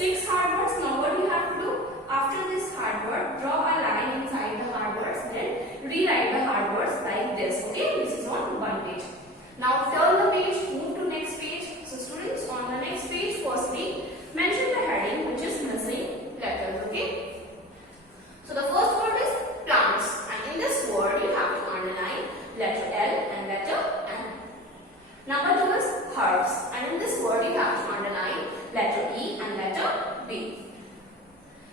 6 hard words. Now what you have to do? After this hard word, draw a line inside the hard words, then rewrite the hard words like this. Okay, this is on one page. Now turn the page, move to next page. So students, on the next page, firstly mention the heading which is missing letters. Okay. So the first word is plants, and in this word you have to underline letter L and letter N. Number 2 is herbs, and in this word you have to underline letter E and letter B.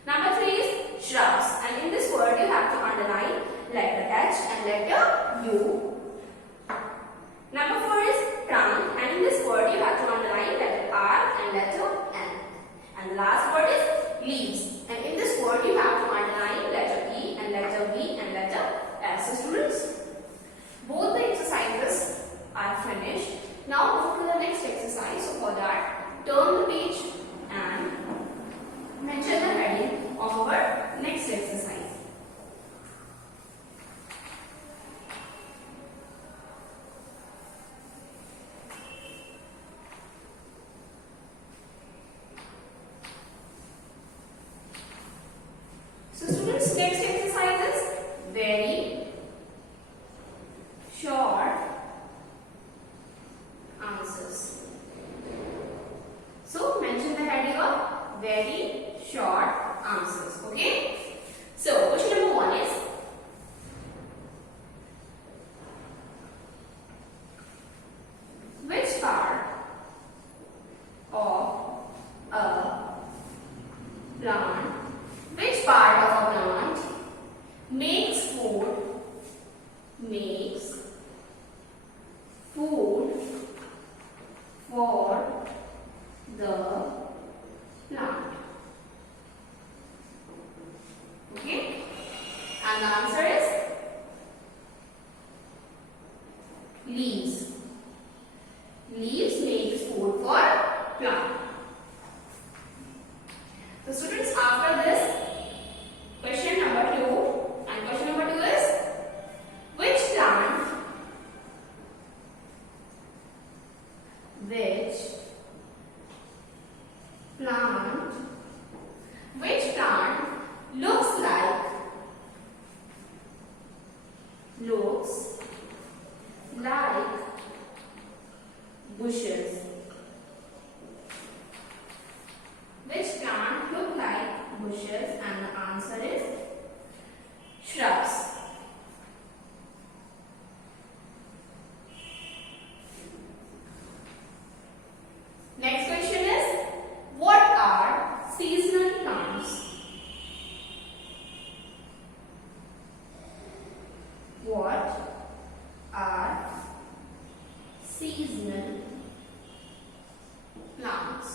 Number 3 is shrubs, and in this word you have to underline letter H and letter U. Number 4 is trunk, and in this word you have to underline letter R and letter N. And the last word is leaves, and in this word you have to underline letter E and letter V and letter S. So students, both the exercises are finished. Now move to the next exercise. So for that, turn the page and mention the heading of our next exercise. So students, next exercise is very short answers. So mention the heading of very short answers. Okay. So question number 1 is, which part of a plant, which part of a plant makes food for the plant? Okay, and the answer is leaves. Leaves makes food for plant. So students, after this, question number 2, and question number 2 is, which plant looks like bushes? Which plant look like bushes? And the answer is shrubs. Next question is, what are seasonal plants? What are seasonal plants?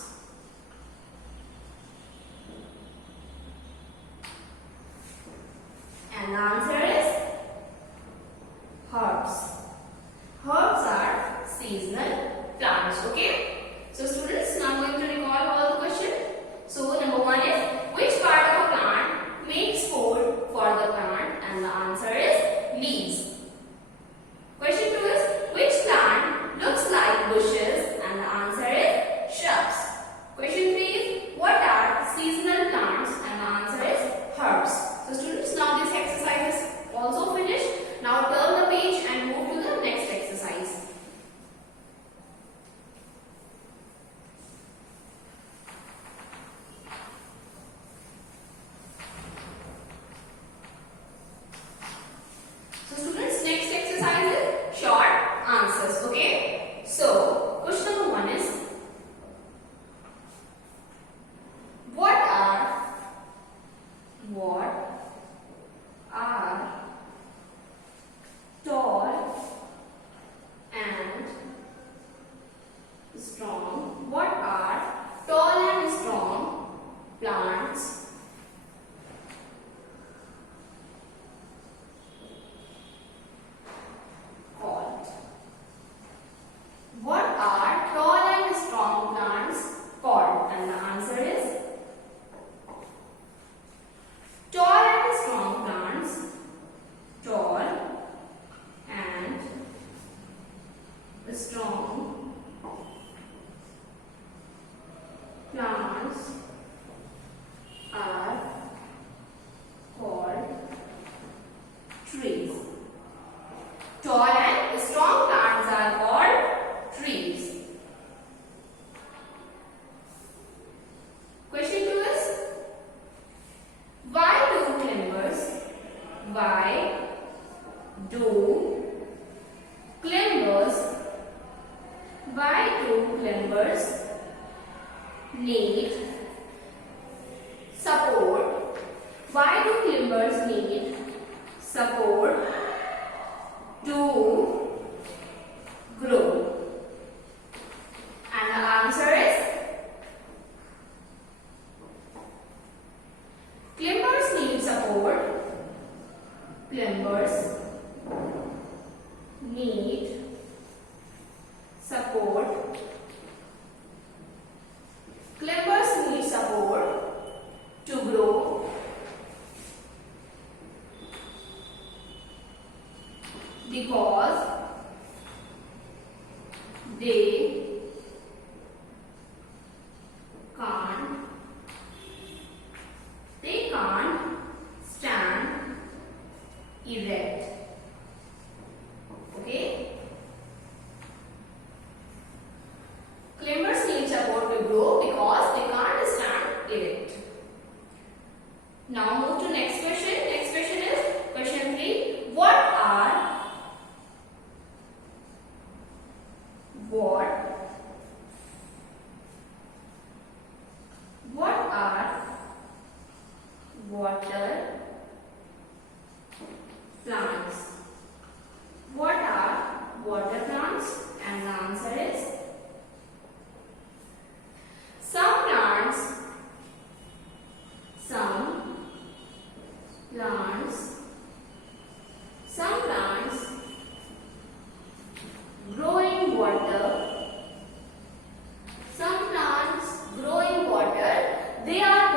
support. Why do climbers need support to grow? And the answer is climbers need support. Climbers need support. Climbers need support to grow because they can't stand erect. Okay? Climbers need support to grow because they can't stand erect. Now move to next question. Next question is question 3. What are water plants? What are water plants? And the answer is some plants grow in water. Some plants grow in water. They are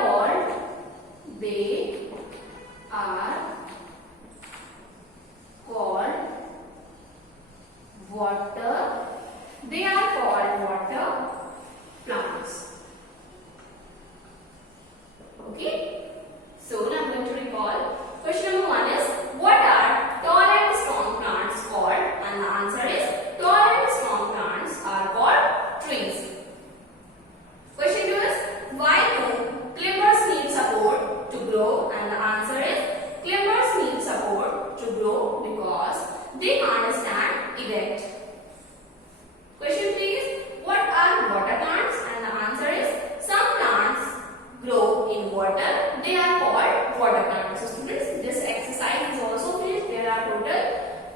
called water plants. Okay? So now I'm going to recall. Question number 1 is what are tall and strong plants called? And the answer is tall and strong plants are called trees. Question 2 is why do climbers need support to grow? And the answer is climbers need support to grow because they can't stand erect. Question 3 is what are water plants? And the answer is some plants grow in water. They are called water plants. So students, this exercise is also finished. There are total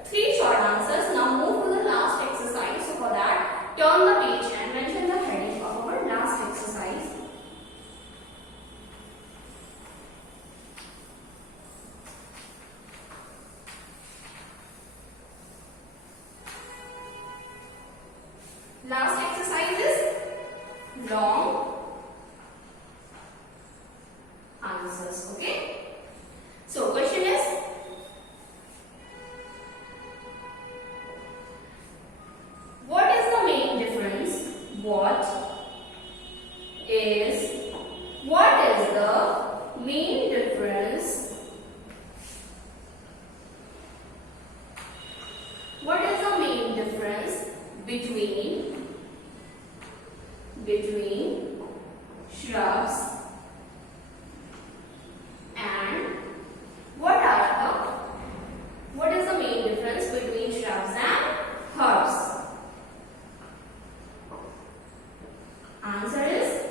3 short answers. Now move to the last exercise. So for that, turn the page and mention the heading of our last exercise. Last exercise is long answers. Okay. So question is what is the main difference? What is the main difference? What is the main difference between shrubs and what is the main difference between shrubs and herbs? Answer is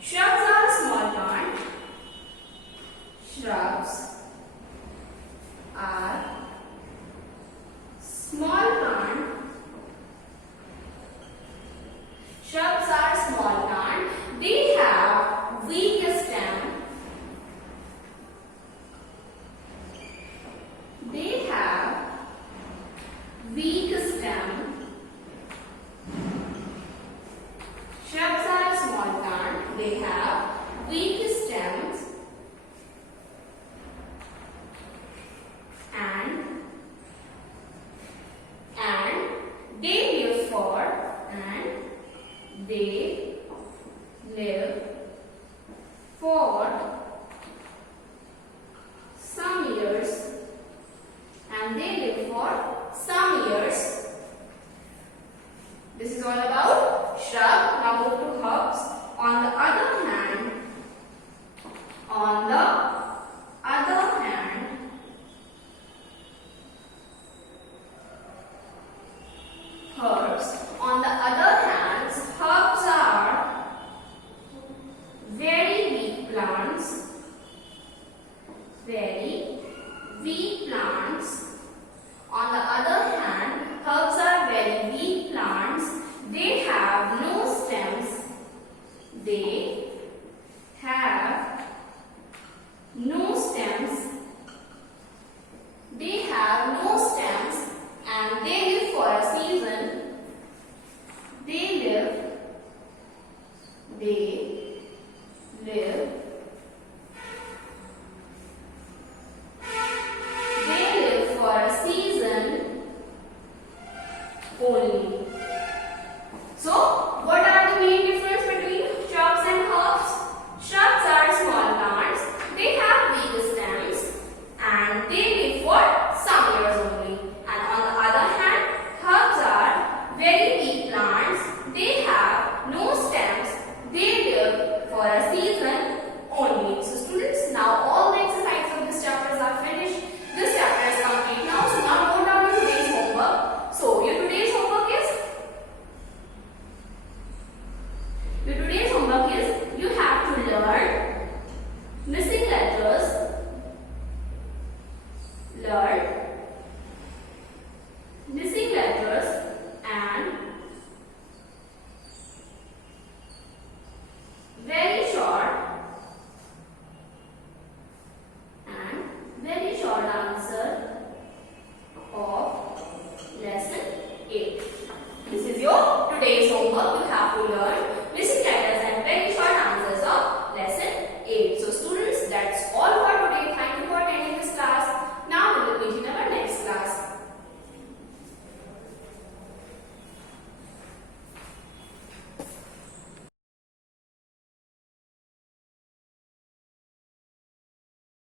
shrubs are small plant. Shrubs are small plant. Shrubs are small plant. They have weak stem. They have weak stem. Shrubs are small plant. They have weak stems and they live for some years. This is all about shrub. Now move to herbs. On the other hand, herbs. On the other hand, herbs are They live. They live for a season only. So, what are the main difference between shrubs and herbs? Shrubs are small plants. They have weak stems and they live for some years only. And on the other hand, herbs are very big plants. They have no stems. They live for a season only. So students, now all the exercises of this chapter are finished. This chapter is complete now. So now go down to today's homework. So your today's homework is you have to learn missing letters. Learn missing letters and very